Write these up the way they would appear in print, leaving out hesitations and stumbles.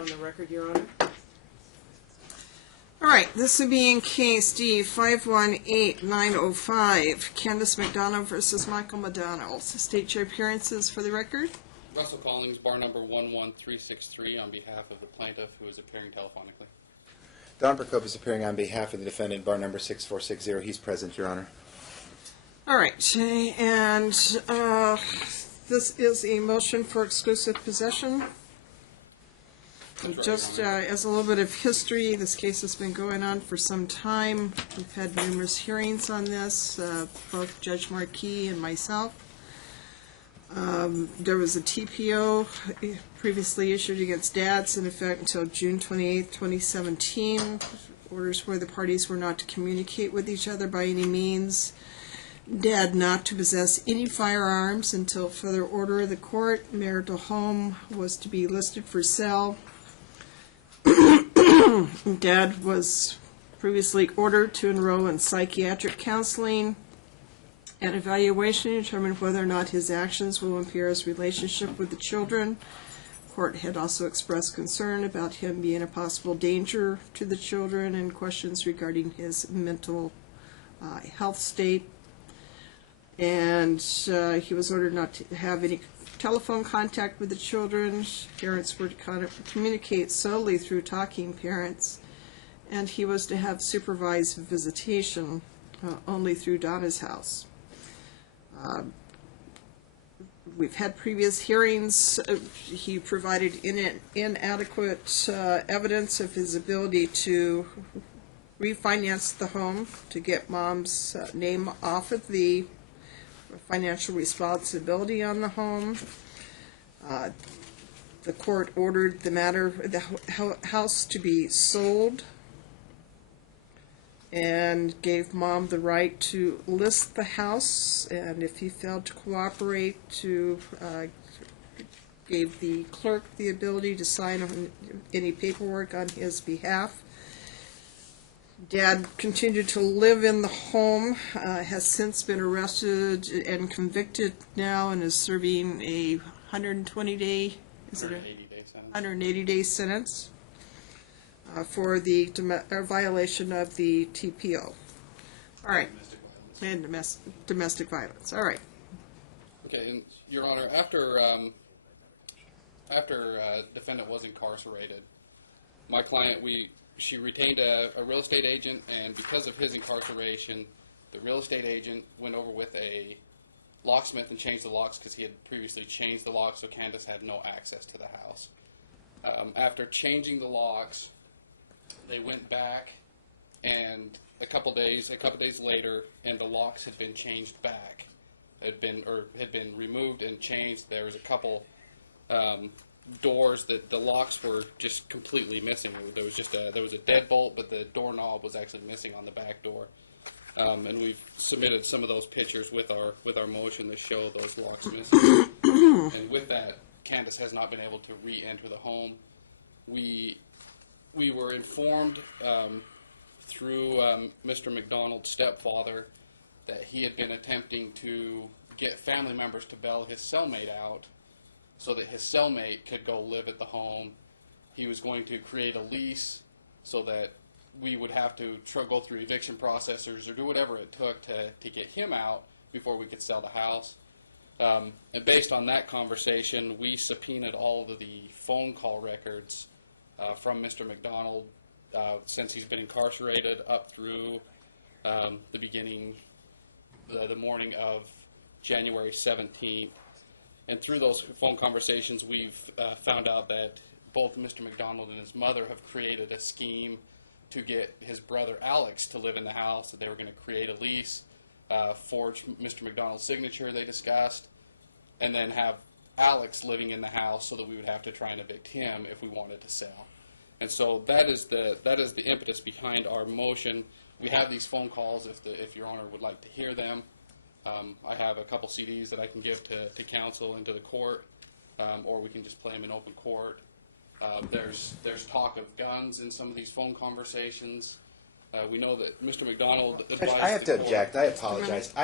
On the record, Your Honor. All right, this would be in case D 518905, Candace McDonald versus Michael McDonald. State your appearances for the record. Russell Collins, bar number 11363, on behalf of the plaintiff who is appearing telephonically. Don Procope is appearing on behalf of the defendant, bar number 6460. He's present, Your Honor. All right, and this is a motion for exclusive possession. Just as a little bit of history, this case has been going on for some time. We've had numerous hearings on this, both Judge Marquis and myself. There was a TPO previously issued against dads in effect until June 28, 2017. Orders where the parties were not to communicate with each other by any means. Dad not to possess any firearms until further order of the court. Marital home was to be listed for sale. Dad was previously ordered to enroll in psychiatric counseling and evaluation to determine whether or not his actions will impair his relationship with the children. Court had also expressed concern about him being a possible danger to the children and questions regarding his mental health state. And he was ordered not to have any telephone contact with the children. Parents were to communicate solely through talking parents, and he was to have supervised visitation only through Donna's house. We've had previous hearings. He provided inadequate evidence of his ability to refinance the home to get Mom's name off of the financial responsibility on the home. The court ordered the house to be sold and gave Mom the right to list the house, and if he failed to cooperate, gave the clerk the ability to sign on any paperwork on his behalf. Dad continued to live in the home, has since been arrested and convicted now, and is serving a 120-day, is it a 180-day sentence for the violation of the TPO. All right, and domestic violence. All right. Okay, and Your Honor, after defendant was incarcerated, my client, she retained a real estate agent, and because of his incarceration, the real estate agent went over with a locksmith and changed the locks because he had previously changed the locks, so Candace had no access to the house. After changing the locks, they went back, and a couple days later, and the locks had been changed back. Had been removed and changed. There was a couple doors that the locks were just completely missing. There was a deadbolt, but the doorknob was actually missing on the back door. And we've submitted some of those pictures with our motion that show those locks missing. And with that, Candace has not been able to re-enter the home. We were informed through Mr. McDonald's stepfather that he had been attempting to get family members to bail his cellmate out so that his cellmate could go live at the home. He was going to create a lease so that we would have to go through eviction processors or do whatever it took to get him out before we could sell the house. And based on that conversation, we subpoenaed all of the phone call records from Mr. McDonald since he's been incarcerated up through the beginning, the morning of January 17th. And through those phone conversations, we've found out that both Mr. McDonald and his mother have created a scheme to get his brother Alex to live in the house, that they were going to create a lease, forge Mr. McDonald's signature they discussed, and then have Alex living in the house so that we would have to try and evict him if we wanted to sell. And so that is the impetus behind our motion. We have these phone calls if Your Honor would like to hear them. I have a couple CDs that I can give to counsel and to the court, or we can just play them in open court. There's talk of guns in some of these phone conversations. We know that Mr. McDonald advised I have the to court- object. I apologize.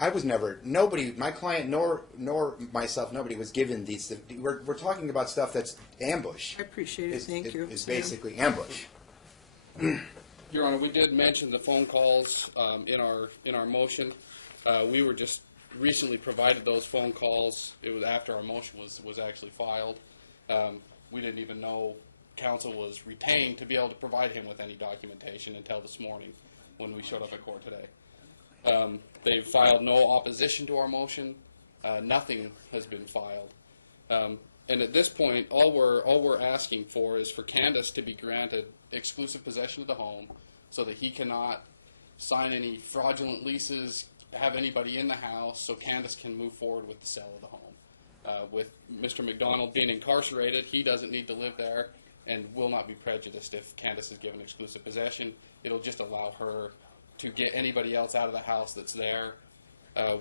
I was never, nobody, my client nor myself, nobody was given these. We're talking about stuff that's ambush. I appreciate it, thank you. It's basically ambush. Your Honor, we did mention the phone calls in our motion. We were just recently provided those phone calls. It was after our motion was actually filed. We didn't even know counsel was retained to be able to provide him with any documentation until this morning when we showed up at court today. They've filed no opposition to our motion. Nothing has been filed. And at this point, all we're asking for is for Candace to be granted exclusive possession of the home so that he cannot sign any fraudulent leases, have anybody in the house, so Candace can move forward with the sale of the home. With Mr. McDonald being incarcerated, he doesn't need to live there and will not be prejudiced if Candace is given exclusive possession. It'll just allow her to get anybody else out of the house that's there.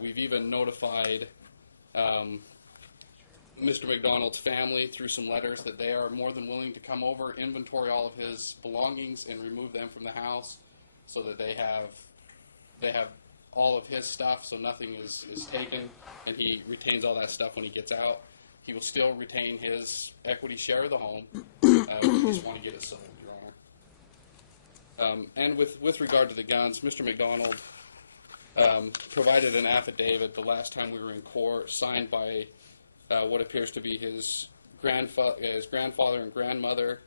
We've even notified Mr. McDonald's family through some letters that they are more than willing to come over, inventory all of his belongings, and remove them from the house so that they have all of his stuff, so nothing is taken, and he retains all that stuff when he gets out. He will still retain his equity share of the home. We just want to get it sold, Your Honor. And with regard to the guns, Mr. McDonald provided an affidavit the last time we were in court, signed by what appears to be his grandfather and grandmother,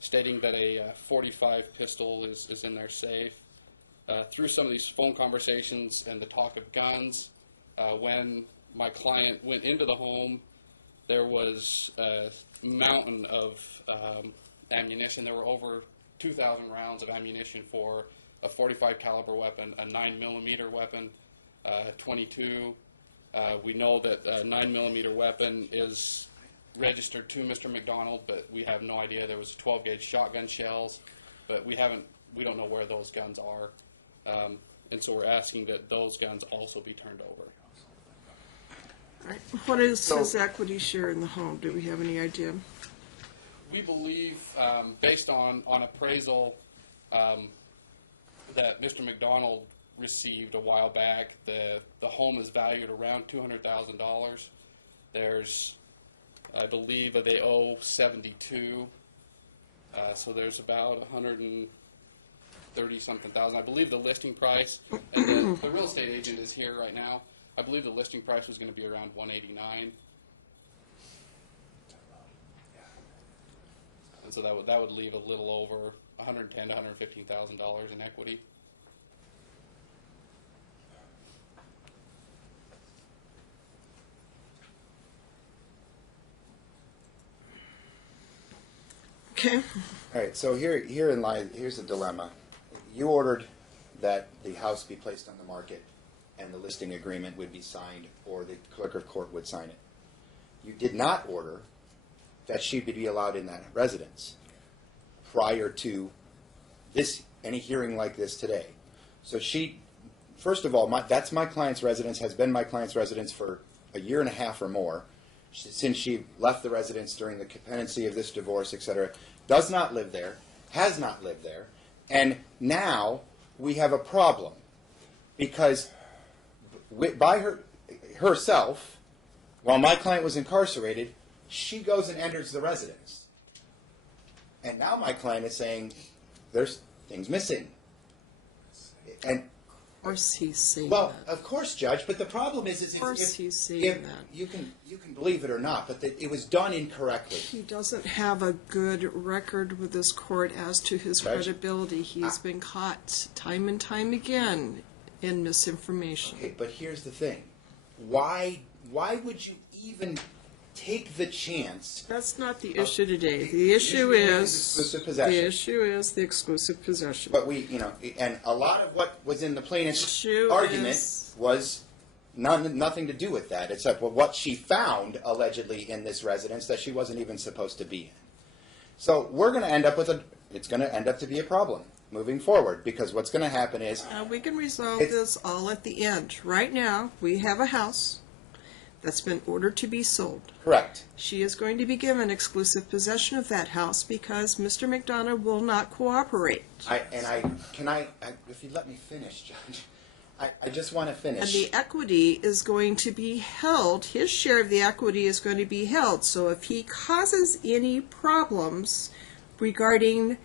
stating that a .45 pistol is in their safe. Through some of these phone conversations and the talk of guns, when my client went into the home, there was a mountain of ammunition. There were over 2,000 rounds of ammunition for a .45 caliber weapon, a 9mm weapon, 22. We know that a 9mm weapon is registered to Mr. McDonald, but we have no idea. There was 12-gauge shotgun shells, but we don't know where those guns are, and so we're asking that those guns also be turned over. All right. What is his equity share in the home? Do we have any idea? We believe, based on appraisal that Mr. McDonald received a while back, the home is valued around $200,000. There's, I believe, they owe 72, so there's about 130-something thousand. I believe the listing price, and the real estate agent is here right now. I believe the listing price was going to be around $189. And so that would leave a little over $110,000 to $115,000 in equity. Okay. All right, so here's the dilemma. You ordered that the house be placed on the market and the listing agreement would be signed, or the clerk of court would sign it. You did not order that she be allowed in that residence prior to any hearing like this today. So first of all, that's my client's residence, has been my client's residence for a year and a half or more, since she left the residence during the pendency of this divorce, etc., does not live there, has not lived there, and now we have a problem because by herself, while my client was incarcerated, she goes and enters the residence. And now my client is saying there's things missing. And Of course he's saying well, that. of course, Judge, but the problem is Of course he's saying if that. you can believe it or not, but that it was done incorrectly. He doesn't have a good record with this court as to his Judge, credibility. He's been caught time and time again in misinformation. Okay, but here's the thing. Why would you even take the chance? That's not the issue today. The issue is exclusive possession. the issue is the exclusive possession. But and a lot of what was in the plaintiff's Issue argument is- was nothing to do with that, except what she found allegedly in this residence that she wasn't even supposed to be in. So we're going to end up it's going to end up to be a problem moving forward, because what's going to happen is We can resolve this all at the end. Right now, we have a house that's been ordered to be sold. Correct. She is going to be given exclusive possession of that house because Mr. McDonough will not cooperate. If you let me finish, Judge, I just want to finish. And the equity is going to be held, his share of the equity is going to be held. So if he causes any problems regarding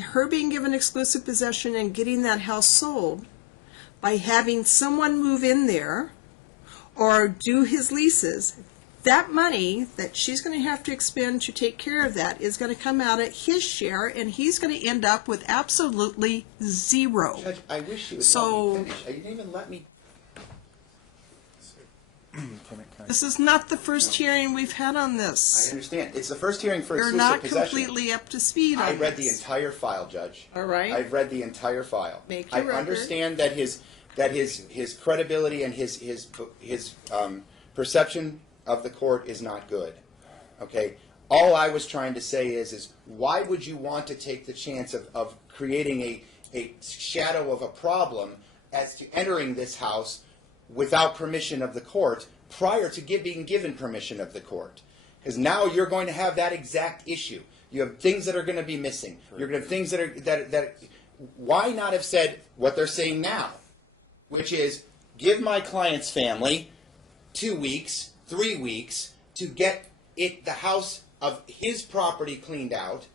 her being given exclusive possession and getting that house sold, by having someone move in there or do his leases, that money that she's going to have to expend to take care of that is going to come out at his share, and he's going to end up with absolutely zero. Judge, I wish you would So- let me finish. You didn't even let me. This is not the first hearing we've had on I this. understand. It's the first hearing for You're exclusive not possession. completely up to speed on I read the this. entire file, Judge. All right. I've read the entire file. Make I your record. understand that his credibility and his perception of the court is not good. Okay. All I was trying to say is why would you want to take the chance of creating a shadow of a problem as to entering this house without permission of the court prior to being given permission of the court? Because now you're going to have that exact issue. You have things that are going to be missing. You're going to have things that why not have said what they're saying now, which is give my client's family 2 weeks, 3 weeks to get the house of his property cleaned out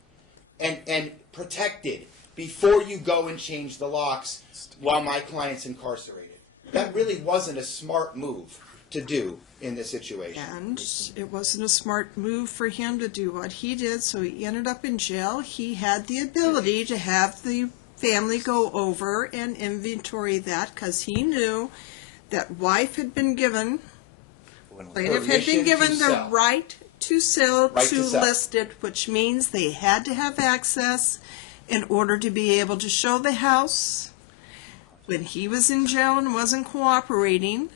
and protected before you go and change the locks while my client's incarcerated. That really wasn't a smart move to do in this situation. And it wasn't a smart move for him to do what he did, so he ended up in jail. He had the ability to have the family go over and inventory that because he knew that wife had been given, plaintiff had been Permission given to the sell. right to sell, Right to to sell. list it, which means they had to have access in order to be able to show the house when he was in jail and wasn't cooperating.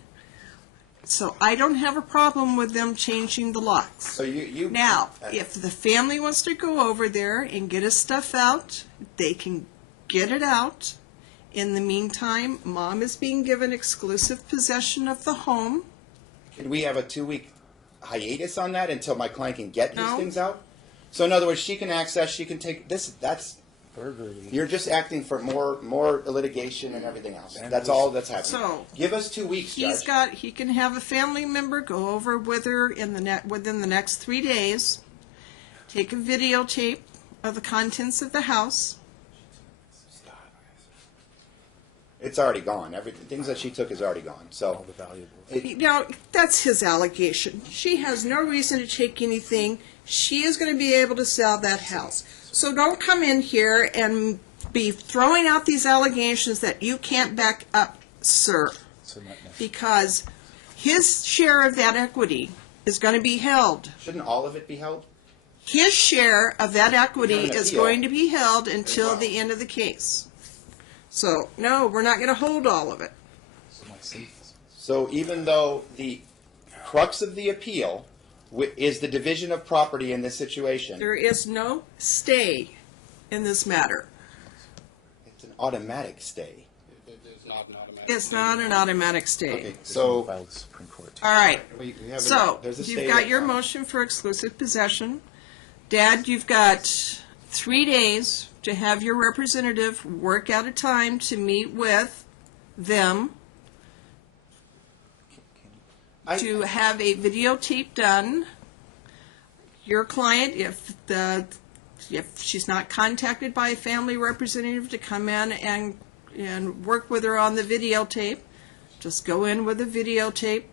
So I don't have a problem with them changing the locks. So you Now, if the family wants to go over there and get his stuff out, they can get it out. In the meantime, Mom is being given exclusive possession of the home. Can we have a 2-week hiatus on that until my client can get No. these things out? So in other words, she can access, she can take this. That's Burglary. you're just acting for more litigation and everything else. That's all that's happening. So, give us 2 weeks, Judge. He can have a family member go over with her within the next 3 days, take a videotape of the contents of the house. It's already gone. Everything things that she took is already gone. So All the valuables. Now, that's his allegation. She has no reason to take anything. She is going to be able to sell that house. So don't come in here and be throwing out these allegations that you can't back up, sir, So not necessary. because his share of that equity is going to be held. shouldn't all of it be held? His share of that equity You're gonna is appeal. going to be held until well. the end of the case. So, no, we're not going to hold all of it. So my savings. So even though the crux of the appeal is the division of property in this situation, There is no stay in this matter. it's an automatic stay. It is not an automatic. It's not an automatic stay. Okay, so Filed the Supreme Court. All right. we have So, there's a stay you've got that your comes. motion for exclusive possession. Dad, you've got 3 days to have your representative work out a time to meet with them to have a videotape done. Your client, if she's not contacted by a family representative to come in and work with her on the videotape, just go in with a videotape,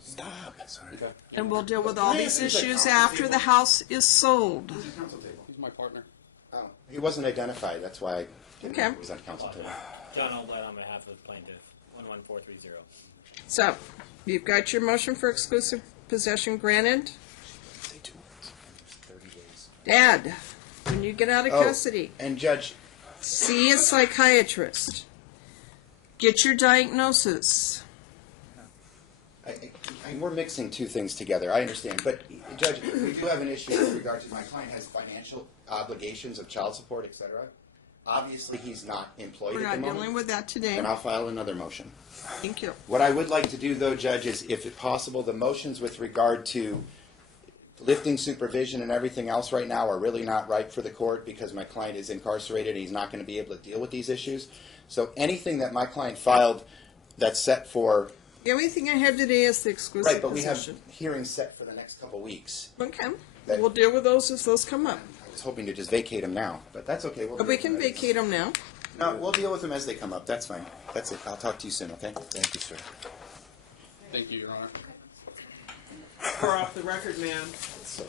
Stop. Sorry. and we'll deal with all Can I these have the issues counsel after table? the house is sold. He's my partner. Oh, he wasn't identified. That's why I didn't know Okay. he was on council table. John Albright on behalf of plaintiff, 11430. So, you've got your motion for exclusive possession granted. Say 2 words. 30 days. Dad, when you get out of Oh, custody, and Judge, see a psychiatrist. Get your diagnosis. we're mixing two things together. I understand, but Judge, we do have an issue with regard to my client has financial obligations of child support, etc. Obviously, he's not employed We're at the not moment. dealing with that today. And I'll file another motion. Thank you. What I would like to do, though, Judge, is if possible, the motions with regard to lifting supervision and everything else right now are really not right for the court because my client is incarcerated and he's not going to be able to deal with these issues. So anything that my client filed that's set for, The only thing I have today is the exclusive right, but we have possession. hearings set for the next couple weeks. Okay, That- we'll deal with those as those come up. I was hoping to just vacate them now, but that's okay. We'll But we deal can with them. vacate them now. No, we'll deal with them as they come up. That's fine. That's it. I'll talk to you soon, okay? Thank you, sir. Thank you, Your Honor. We're off the record, man. So,